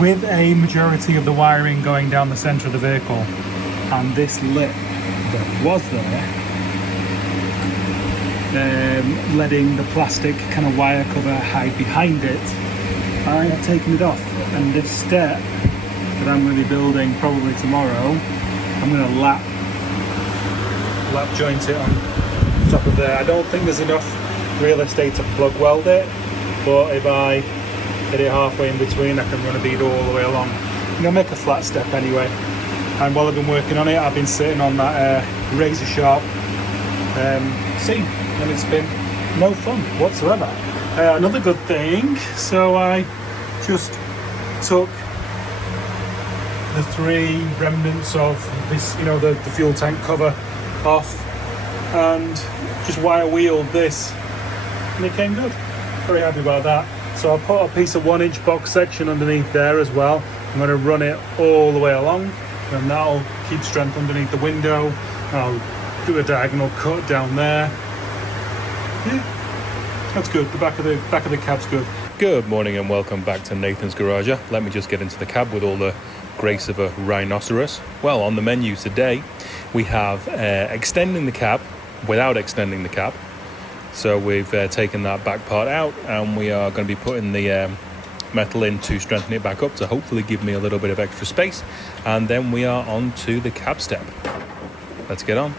with a majority of the wiring going down the centre of the vehicle, and this lip that was there, letting the plastic kind of wire cover hide behind it, I have taken it off, and this step that I'm going to be building probably tomorrow, I'm going to lap joint it on top of there. I don't think there's enough real estate to plug weld it, but if I hit it halfway in between, I can run a bead all the way along. I'm going to make a flat step anyway, and while I've been working on it, I've been sitting on that razor sharp seam, and it's been no fun whatsoever. Another good thing, so I just took the 3 remnants of this, the fuel tank cover off, and just wire wheeled this, and it came good. Very happy about that. So I put a piece of 1-inch box section underneath there as well. I'm going to run it all the way along, and that'll keep strength underneath the window. I'll do a diagonal cut down there. Yeah, that's good. The back of the cab's good. Good morning and welcome back to Nathan's Garage. Let me just get into the cab with all the grace of a rhinoceros. Well, on the menu today we have extending the cab without extending the cab. So we've taken that back part out, and we are going to be putting the metal in to strengthen it back up to hopefully give me a little bit of extra space, and then we are on to the cab step. Let's get on.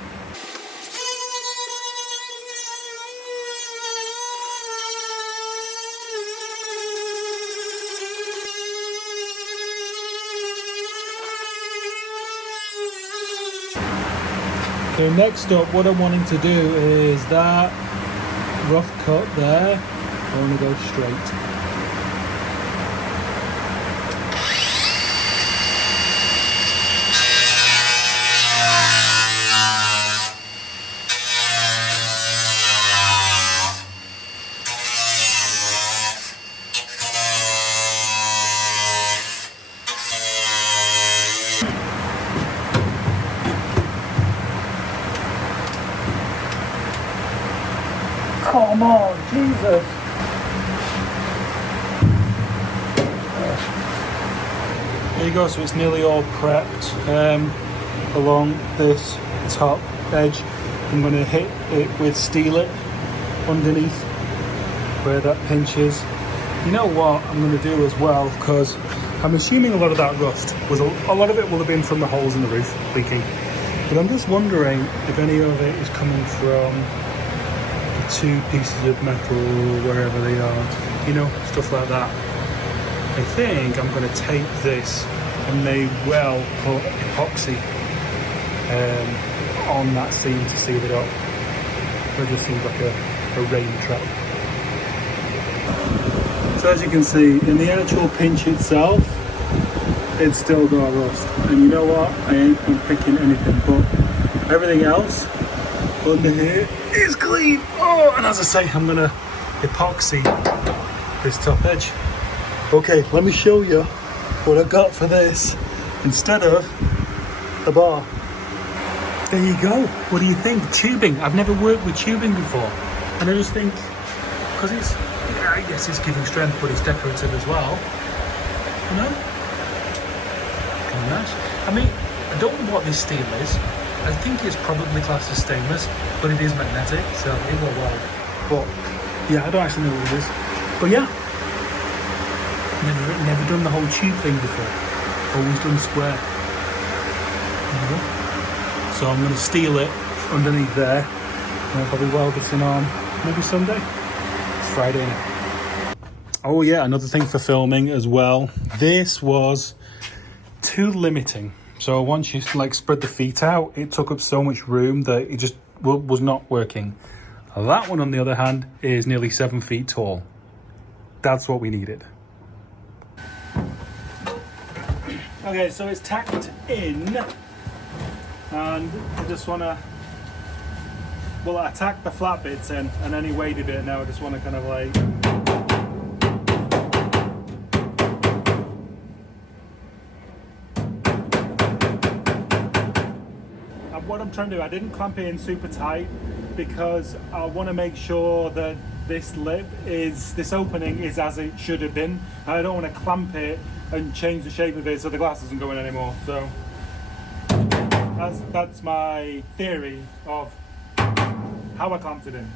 So next up, what I'm wanting to do is that rough cut there, I want to go straight. Come on, Jesus! There you go, so it's nearly all prepped along this top edge. I'm going to hit it with steel it underneath where that pinch is. You know what I'm going to do as well, because I'm assuming a lot of that rust was a lot of it will have been from the holes in the roof leaking, but I'm just wondering if any of it is coming from 2 pieces of metal, wherever they are, stuff like that. I think I'm going to tape this and may well put epoxy on that seam to seal it up. It just seems like a rain trap. So as you can see, in the actual pinch itself, it's still got rust. And you know what? I ain't unpicking anything, but everything else under here is clean. Oh, and as I say, I'm gonna epoxy this top edge. Okay, let me show you what I got for this instead of the bar. There you go. What do you think? Tubing. I've never worked with tubing before, and I just think because it's, I guess it's giving strength, but it's decorative as well. Kind of nice. I mean, I don't know what this steel is. I think it's probably classed as stainless, but it is magnetic, so it will weld. But yeah, I don't actually know what it is. But yeah, never done the whole tube thing before. Always done square. So I'm going to steel it underneath there, and I'll probably weld this in on maybe Sunday. It's Friday now. Oh yeah, another thing for filming as well. This was too limiting. So once you spread the feet out, it took up so much room that it just was not working. That one, on the other hand, is nearly 7 feet tall. That's what we needed. Okay, so it's tacked in, and I just want to, I tacked the flat bits in, and then he weighted it. Now I just want to kind of like, what I'm trying to do, I didn't clamp it in super tight because I want to make sure that this lip is, this opening is as it should have been. I don't want to clamp it and change the shape of it so the glass doesn't go in anymore. So that's my theory of how I clamped it in.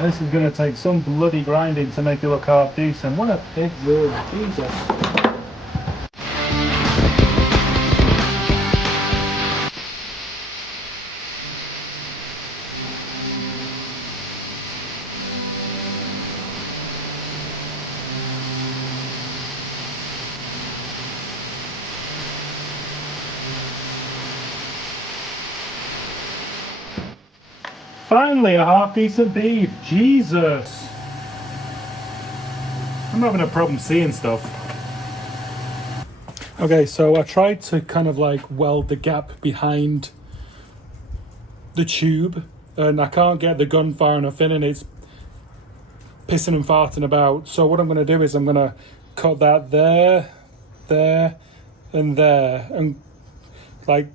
This is going to take some bloody grinding to make it look half decent. What a big wheel, Jesus. Finally, a half decent beef. Jesus. I'm having a problem seeing stuff. Okay, so I tried to kind of like weld the gap behind the tube, and I can't get the gun far enough in, and it's pissing and farting about. So what I'm going to do is I'm going to cut that there, and like,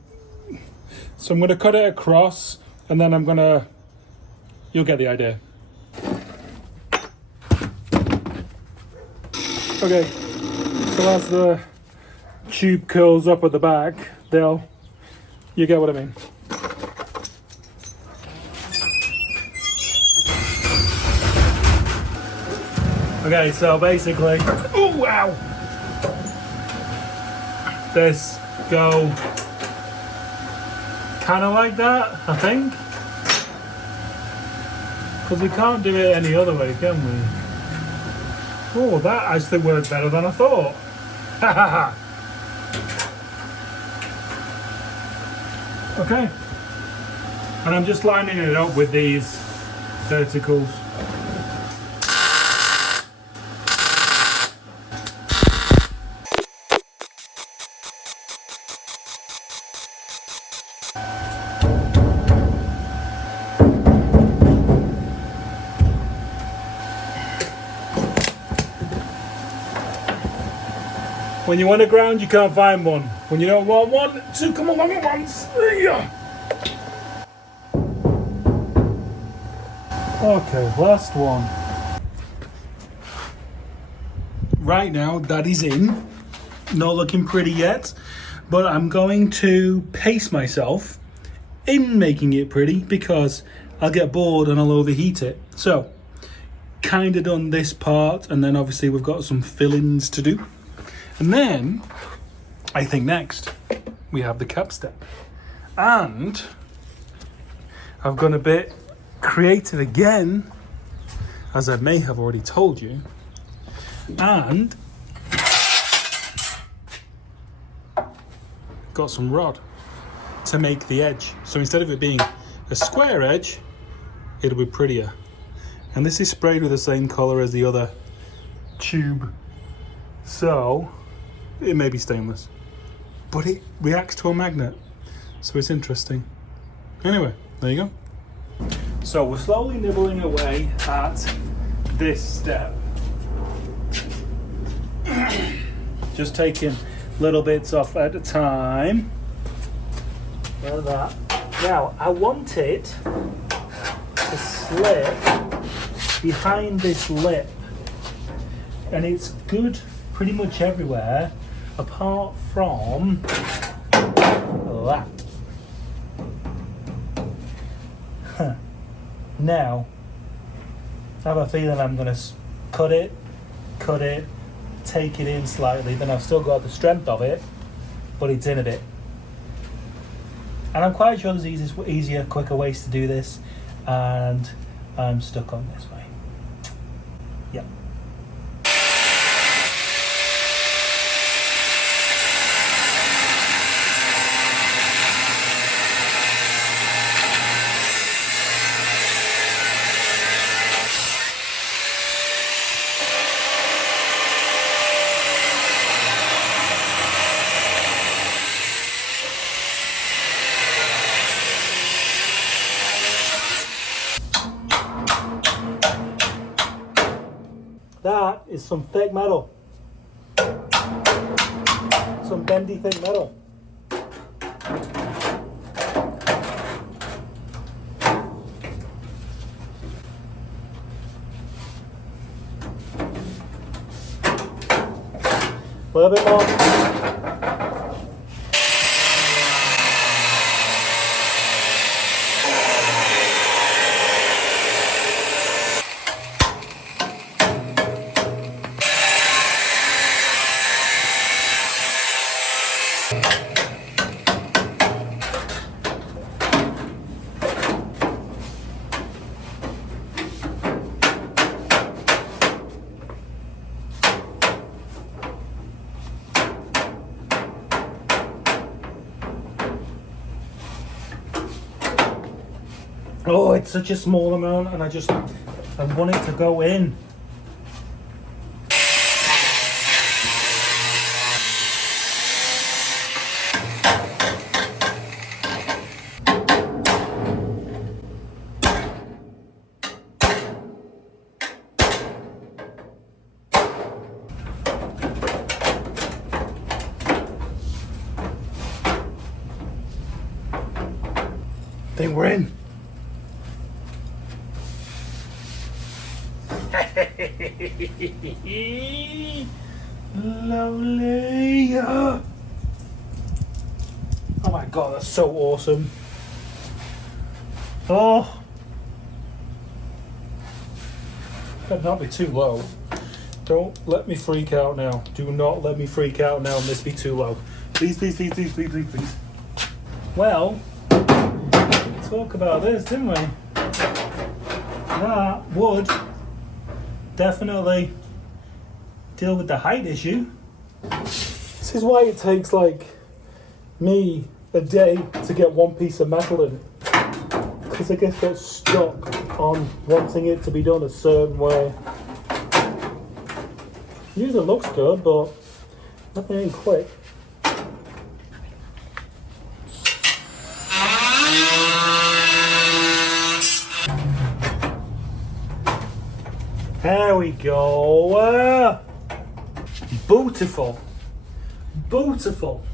so I'm going to cut it across, and then I'm going to, you'll get the idea. Okay, so as the tube curls up at the back, you get what I mean. Okay, so basically, oh wow, this go kind of like that, I think, because we can't do it any other way, can we? Oh, that actually worked better than I thought. Okay, and I'm just lining it up with these verticals. When you want a ground, you can't find one. When you don't want one, two come along at once. Okay, last one. Right now, that is in. Not looking pretty yet, but I'm going to pace myself in making it pretty because I'll get bored and I'll overheat it. So, kind of done this part, and then obviously we've got some fillings to do. And then, I think next, we have the cap step. And I've gone a bit creative again, as I may have already told you. And got some rod to make the edge. So instead of it being a square edge, it'll be prettier. And this is sprayed with the same color as the other tube. So it may be stainless, but it reacts to a magnet, so it's interesting. Anyway, there you go. So we're slowly nibbling away at this step. Just taking little bits off at a time. Like that. Now, I want it to slip behind this lip, and it's good pretty much everywhere apart from that. Now, I have a feeling I'm going to cut it, take it in slightly, then I've still got the strength of it, but it's in a bit. And I'm quite sure there's easier, quicker ways to do this, and I'm stuck on this way. Yep. That is some thick metal. Some bendy thick metal. A little bit more. Oh, it's such a small amount, and I want it to go in. I think we're in. Lovely. Oh my god, that's so awesome. Oh, better not be too low. Don't let me freak out now. Do not let me freak out now and this be too low. Please, please, please, please, please, please, please. Well, talk about this, didn't we? That would definitely deal with the height issue. This is why it takes like me a day to get one piece of metal in it, because I get stuck on wanting it to be done a certain way. Usually looks good, but nothing ain't quick. There we go. Beautiful. Beautiful.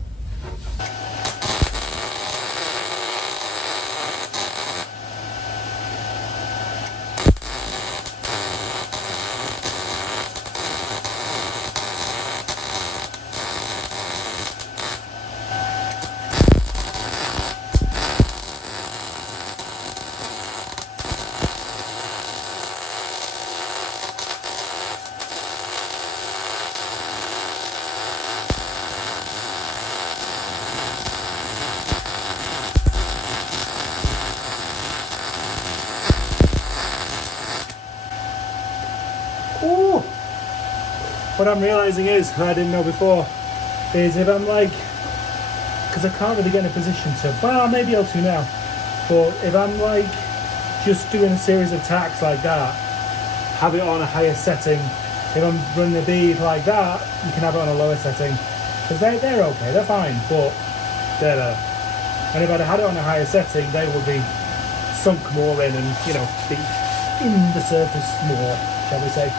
Ooh. What I'm realizing is, I didn't know before, is if I'm like, because I can't really get in a position to, well, maybe I'll do now, but if I'm like just doing a series of tacks like that, have it on a higher setting. If I'm running the bead like that, you can have it on a lower setting, because they're okay, they're fine, but they're there. And if I'd had it on a higher setting, they would be sunk more in and, you know, be in the surface more, shall we say.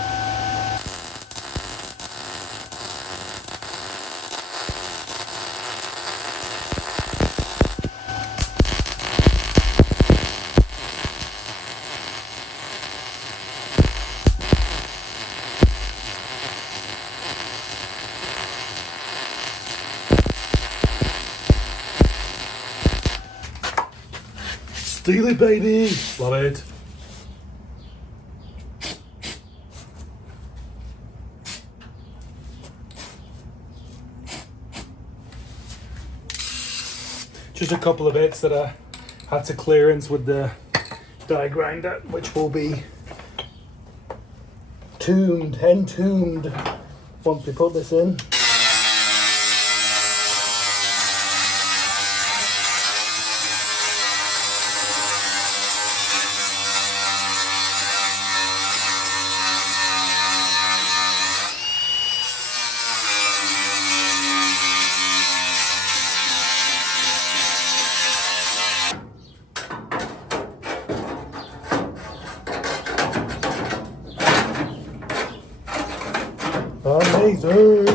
Steal it, baby! Love it. Just a couple of bits that I had to clearance with the die grinder, which will be entombed once we put this in. Amazing!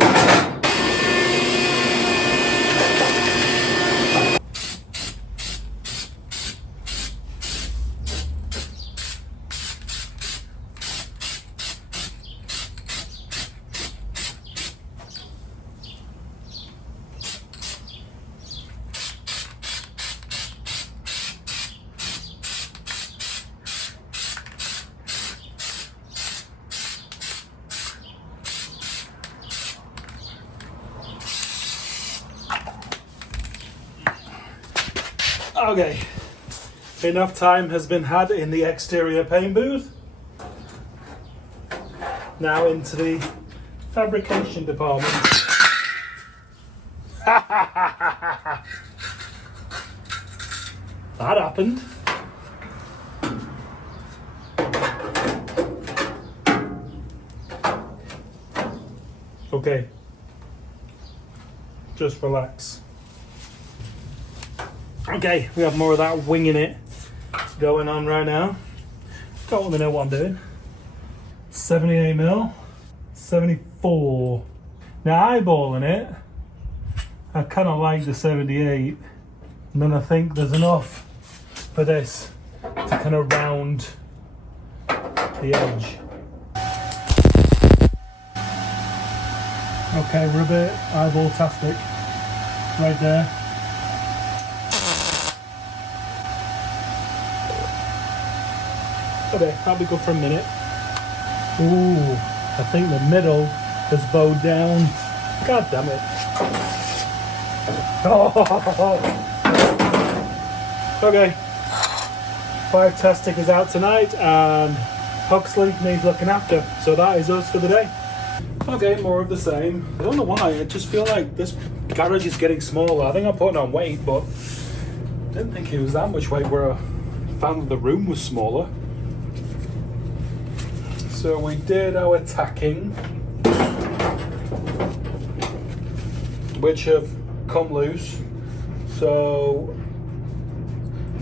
Okay, enough time has been had in the exterior paint booth. Now into the fabrication department. That happened. Okay, just relax. Okay, we have more of that winging it going on right now. Don't let me know what I'm doing. 78mm, 74. Now eyeballing it, I kind of like the 78, and then I think there's enough for this to kind of round the edge. Okay, we're a bit eyeball-tastic right there. Okay, that'll be good for a minute. Ooh, I think the middle has bowed down. God damn it. Oh. Okay. 5tastic is out tonight and Huxley needs looking after. So that is us for the day. Okay, more of the same. I don't know why, I just feel like this garage is getting smaller. I think I'm putting on weight, but I didn't think it was that much weight where I found that the room was smaller. So we did our tacking, which have come loose. So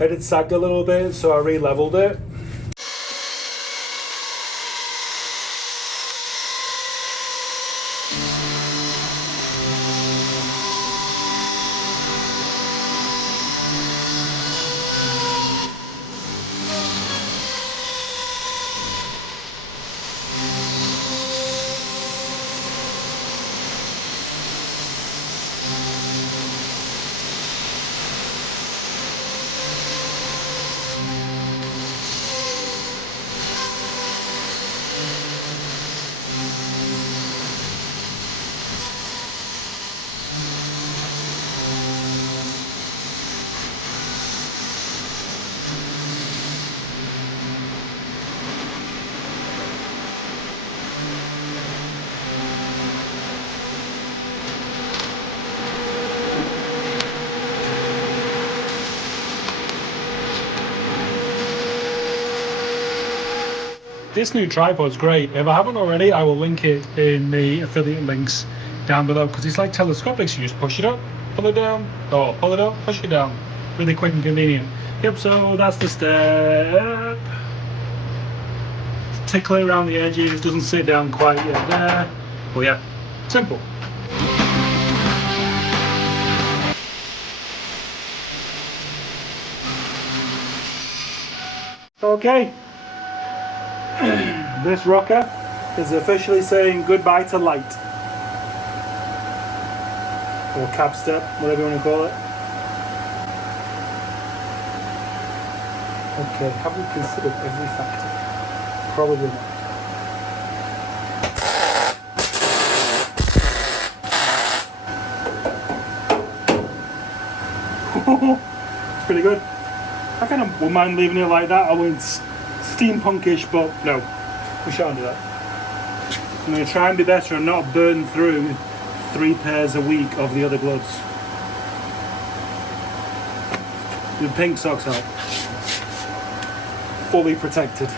it had sagged a little bit, so I re-leveled it. This new tripod's great. If I haven't already, I will link it in the affiliate links down below because it's like telescopic, so you just push it up, pull it down, or pull it up, push it down. Really quick and convenient. Yep, so that's the step. Tickle it around the edges, doesn't sit down quite yet there. But yeah, simple. Okay. This rocker is officially saying goodbye to light. Or cab step, whatever you want to call it. Okay, have we considered every factor? Probably not. It's pretty good. I kind of wouldn't mind leaving it like that. I went steampunkish, but no, we shan't do that. I'm going to try and be better and not burn through 3 pairs a week of the other gloves. The pink socks out. Fully protected.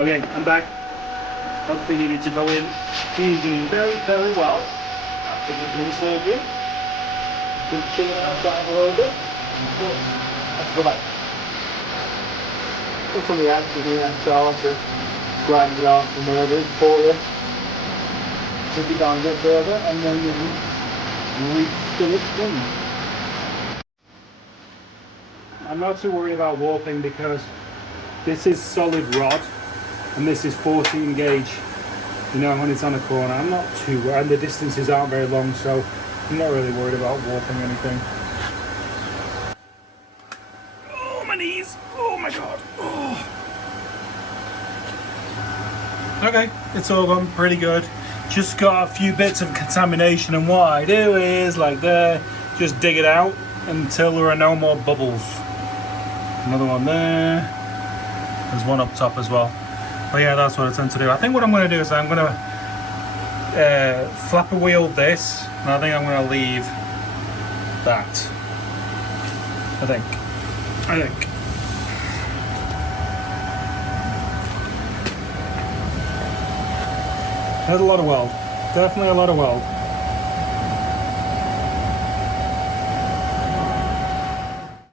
Okay, I'm back. Hopefully needed to go in. He's doing very, very well. After the knee surgery. Just chilling outside a little bit. But let's go back. Put some of the action here, Charles, to grind it off and whatever for you. Take it down a bit further and then you refill it in. I'm not too worried about warping because this is solid rod. And this is 14 gauge, you know, when it's on a corner. I'm not too worried, and the distances aren't very long, so I'm not really worried about warping anything. Oh, my knees! Oh my god! Oh. Okay, it's all gone pretty good. Just got a few bits of contamination, and what I do is, like there, just dig it out until there are no more bubbles. Another one there. There's one up top as well. But yeah, that's what I tend to do. I think what I'm going to do is I'm going to flapper wheel this, and I think I'm going to leave that. I think. There's a lot of weld. Definitely a lot of weld.